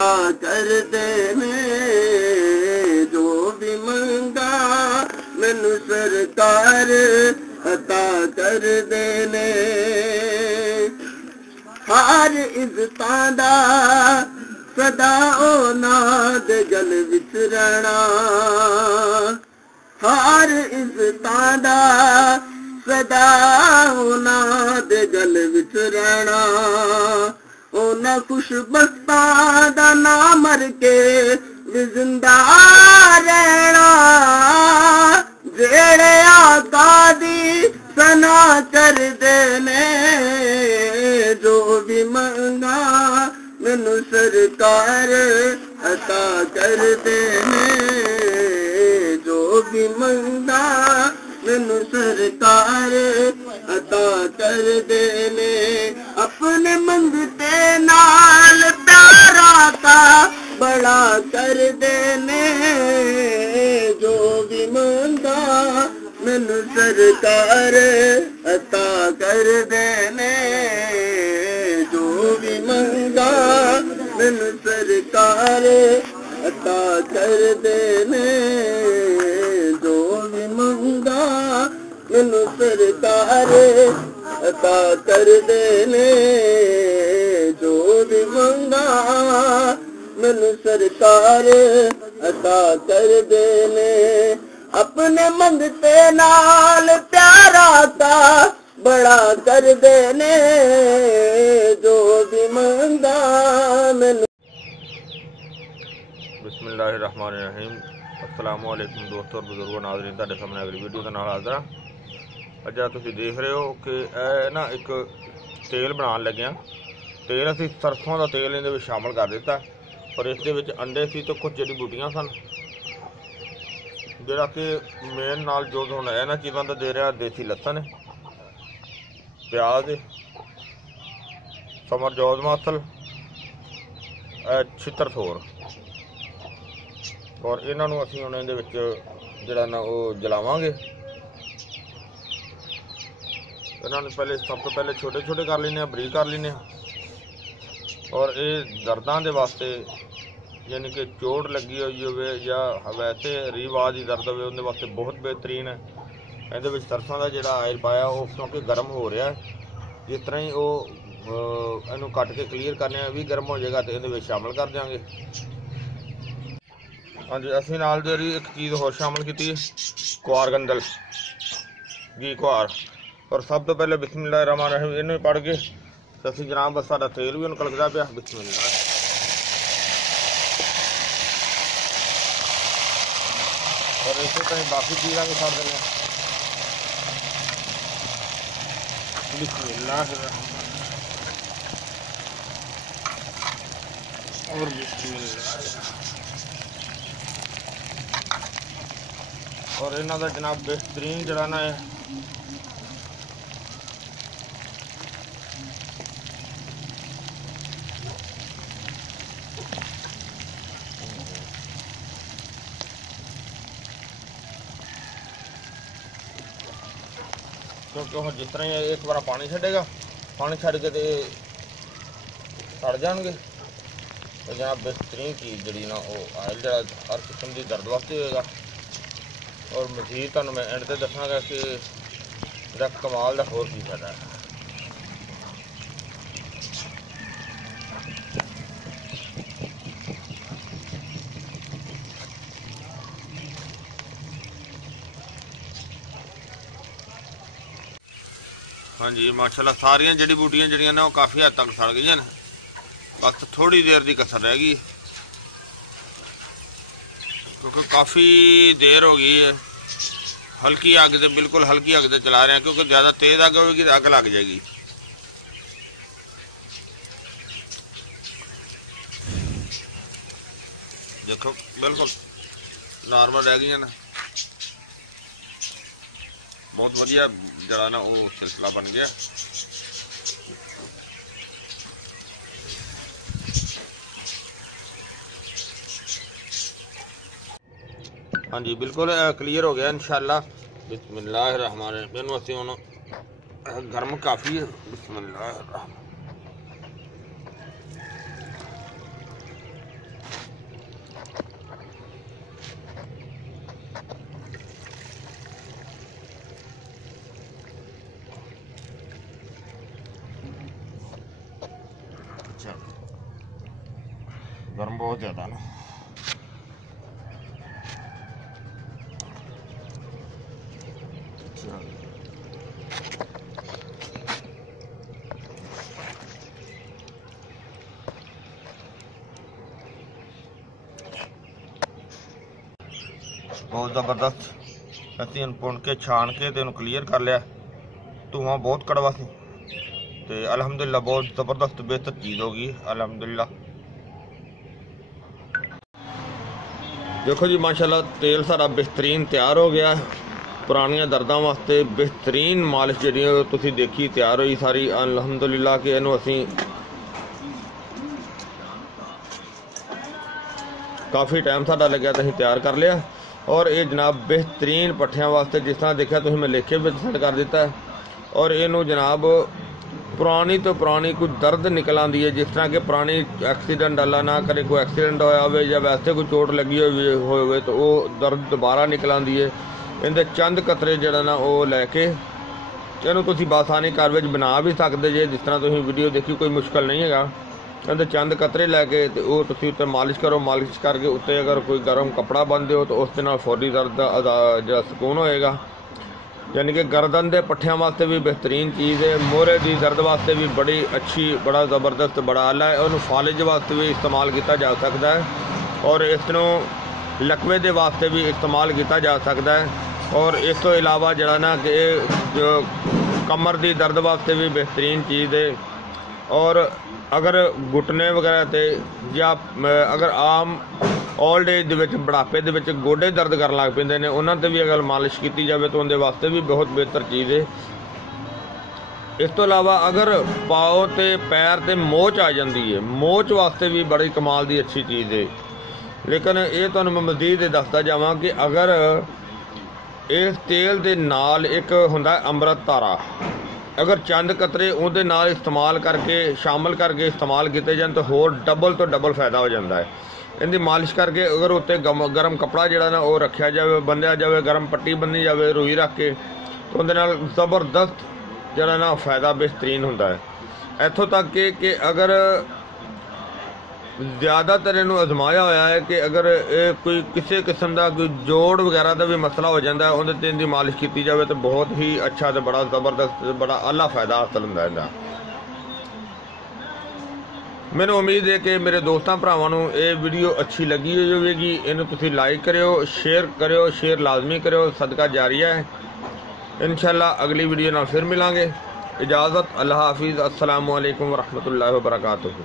कर देने जो भी मंगा मैनू सरकार अता कर देने। हर इज्जतां दा सदा औलाद गल विच रहना, हर इज्जतां दा सदा औलाद गल विच रहना। उन्हां खुशबख्तां दा ना मर के भी जिंदा रहना, जेड़े आका दी सना कर देने जो भी मंगा मैनू सरकार अता कर देने। जो भी मंगा मैनू सरकार अता कर देने। अपने मंगते नाल प्यारा का बड़ा कर देने। जो भी मंगा मैनू सरकार अता कर देने। जो भी मंगा मैनू सरकार अता कर देने। जो भी मंगा मैनू सरकार अता कर देने। जो भी मंगा मैनू सरकार अता कर देने। अपने मंगते नाल प्यारा का बड़ा कर देने। जो भी मंगा मैनू। बिस्मिल्लाहिर्रहमानिर्रहीम। अस्सलामु अलैकुम दोस्तों और बुजुर्गों नाज़रीन, तुहाडे सामने अगली वीडियो के नाल हाज़र हां। अज तुसीं देख रहे हो कि ना एक तेल बनाने लगे हाँ। तेल असीं सरसों का तेल इहदे विच शामिल कर दिता और इस दे विच अंडे सी तो कुछ जड़ी बूटियां सन, जिहड़ा कि मेन नाल जो हुण इन्हां चीज़ां दा दे रहा देसी लसन, प्याज, समरजौद मासल, छितर-थोर और इन्हों असीं हुण इहदे विच जिहड़ा ना वो जलावांगे। इन्होंने पहले सब तो पहले छोटे छोटे कर लेने, बरीक कर लेने और ये दर्दां दे वास्ते यानी कि चोट लगी हुई होवे या वैसे रीवाज ही दर्द होवे उहदे वास्ते बहुत बेहतरीन है। इहदे विच सरसों का जिहड़ा आयल पाया वो क्योंकि गर्म हो रहा है, जिस तरह ही वो इहनूं कट के क्लीयर करने भी गर्म हो जाएगा तो इहदे विच शामिल कर देंगे। हाँ जी, असीं नाल जी एक चीज़ होर शामिल की, कुआर गंदल घी कुआर। और सब तो पहले बिस्मिल्लाहिर्रहमानिर्रहीम इन्हूं पढ़ के असीं जनाब बस साडा तेल भी हुण कलकदा पिया। बिस्मिल्लाह और इसे तरह बाकी चीज़ां भी कर देने। बिस्मिल्लाहिर्रहमानिर्रहीम और बिस्मिल्लाह और इन्हों का जनाब बेहतरीन जड़ा ना है क्योंकि हम जिस तरह एक बार पानी छड़ेगा, पानी छड़ के तो सड़ जाएंगे। तो जनाब बेहतरीन चीज़ जी ना वो आयल जरा हर किस्म की दर्द वास्ते होएगा। और मजीद तुहानूं मैं एंड ते दसांगा कि इसदा कमाल का होर की फायदा है। हाँ जी, माशाल्लाह सारियां जड़ी बूटियां जड़ियां ने वो काफ़ी हद तक सड़ गई, बस थोड़ी देर की कसर रह गई क्योंकि काफ़ी देर हो गई है। हल्की अग से बिल्कुल हल्की अग से चला रहे हैं क्योंकि ज़्यादा तेज़ अग होगी तो अग लग जाएगी। देखो बिल्कुल नॉर्मल रह गई ना, बहुत वधिया जरा ना वो सिलसिला बन गया। हाँ जी, बिल्कुल क्लीयर हो गया इंशाअल्लाह। बिस्मिल्लाहिर्रहमानिर्रहीम। वैसे हुण गर्म काफ़ी है। बिस्मिल्लाहिर्रहमानिर्रहीम। गर्म बहुत ज़्यादा ना। बहुत ज़बरदस्त ਅਸੀਂ ਇਹਨੂੰ ਪੁਣ ਕੇ ਛਾਣ ਕੇ ਤੇ ਇਹਨੂੰ ਕਲੀਅਰ ਕਰ ਲਿਆ। ਧੂਆਂ ਬਹੁਤ ਕੜਵਾ ਸੀ ਤੇ ਅਲਹਮਦੁਲਿਲਾ ਬਹੁਤ ਜ਼ਬਰਦਸਤ ਬਿਹਤਰ ਚੀਜ਼ ਹੋ ਗਈ ਅਲਹਮਦੁਲਿਲਾ। ਦੇਖੋ ਜੀ ਮਾਸ਼ਾਅੱਲਾ ਤੇਲ ਸਾਡਾ ਬਿਹਤਰੀਨ ਤਿਆਰ ਹੋ ਗਿਆ। ਪੁਰਾਣੀਆਂ ਦਰਦਾਂ ਵਾਸਤੇ ਬਿਹਤਰੀਨ ਮਾਲਿਸ਼ ਜਿਹੜੀ ਤੁਸੀਂ ਦੇਖੀ ਤਿਆਰ ਹੋਈ ਸਾਰੀ ਅਲਹਮਦੁਲਿਲਾ ਕਿ ਇਹਨੂੰ ਅਸੀਂ ਕਾफ़ी टाइम साडा लग्या तो तैयार कर लिया। और ये जनाब बेहतरीन पट्ठियां वास्ते जिस तरह देखा तुसीं मैं लिखे भी सेट कर दिता है। और इनू जनाब पुरानी तो पुरानी कोई दर्द निकल आती है, जिस तरह के पुरानी एक्सीडेंट अल्लाह ना करे कोई एक्सीडेंट होया हो या वैसे कोई चोट लगी हो तो वो दर्द दोबारा निकल आती है। इनके चंद कतरे जड़ा ना वो लैके इनू तुसीं बासानी घर विच बना भी सकते जे। जिस तरह तुसीं वीडियो देखी कोई मुश्किल नहीं है। इहदे चंद कतरे लैके तो वो तुसीं उत्ते मालिश करो। मालिश करके उत्ते अगर कोई गर्म कपड़ा बन दो तो उस दे नाल फौरी दर्द जो सुकून होएगा। यानी कि गर्दन के पट्ठियां वास्ते भी बेहतरीन चीज़ है। मोहरे की दर्द वास्ते भी बड़ी अच्छी बड़ा ज़बरदस्त बड़ा आला है। उन्होंने फालिज वास्ते भी इस्तेमाल किया जा सकता है और इसनों लकवे के वास्ते भी इस्तेमाल किया जा सकता है। और इस तो इलावा जरा ना कि जो कमर की दर्द वास्ते भी बेहतरीन चीज़ है। और अगर घुटने वगैरह ते या अगर आम ओल्ड एज दे बुढ़ापे दे गोडे दर्द कर लग पेंदे ने उन्हां ते भी अगर मालिश की जाए तो उनके वास्ते भी बहुत बेहतर चीज़ है। इस तो इलावा अगर पाओ ते पैर ते मोच आ जाती है, मोच वास्ते भी बड़ी कमाल की अच्छी चीज़ है। लेकिन ये तुहानूं मैं मज़ीद दसदा जावां कि अगर इस तेल दे नाल एक हुंदा अमृत तारा, अगर चंद कतरे उहदे नाल इस्तेमाल करके शामिल करके इस्तेमाल किए जाए तो होर डबल तो डबल फायदा हो जाता है। इनकी मालिश करके अगर उत्ते गर्म कपड़ा जड़ा ना वो रखा जाए, बंधिया जाए, गर्म पट्टी बनी जाए रुई रख के तो उहदे नाल ज़बरदस्त जड़ा ना फायदा बेहतरीन होता है। इत्थों तक कि अगर ज़्यादातर इनू आजमाया होया है कि अगर कोई किसी किस्म का कोई जोड़ वगैरह का भी मसला हो जाता है उहदे ते इनकी मालिश की जाए तो बहुत ही अच्छा तो बड़ा ज़बरदस्त बड़ा आला फायदा हासिल होता है। मैंने उम्मीद है कि मेरे दोस्तों भरावां नूं ये वीडियो अच्छी लगी होगी। इन्हूं तुसीं लाइक करियो, शेयर लाजमी करियो, सदका जारिया है। इंशाअल्लाह अगली वीडियो नाल फिर मिलांगे। इजाज़त, अल्लाह हाफिज़, अस्सलामु अलैकुम वरहमतुल्लाहि वबरकातुहू।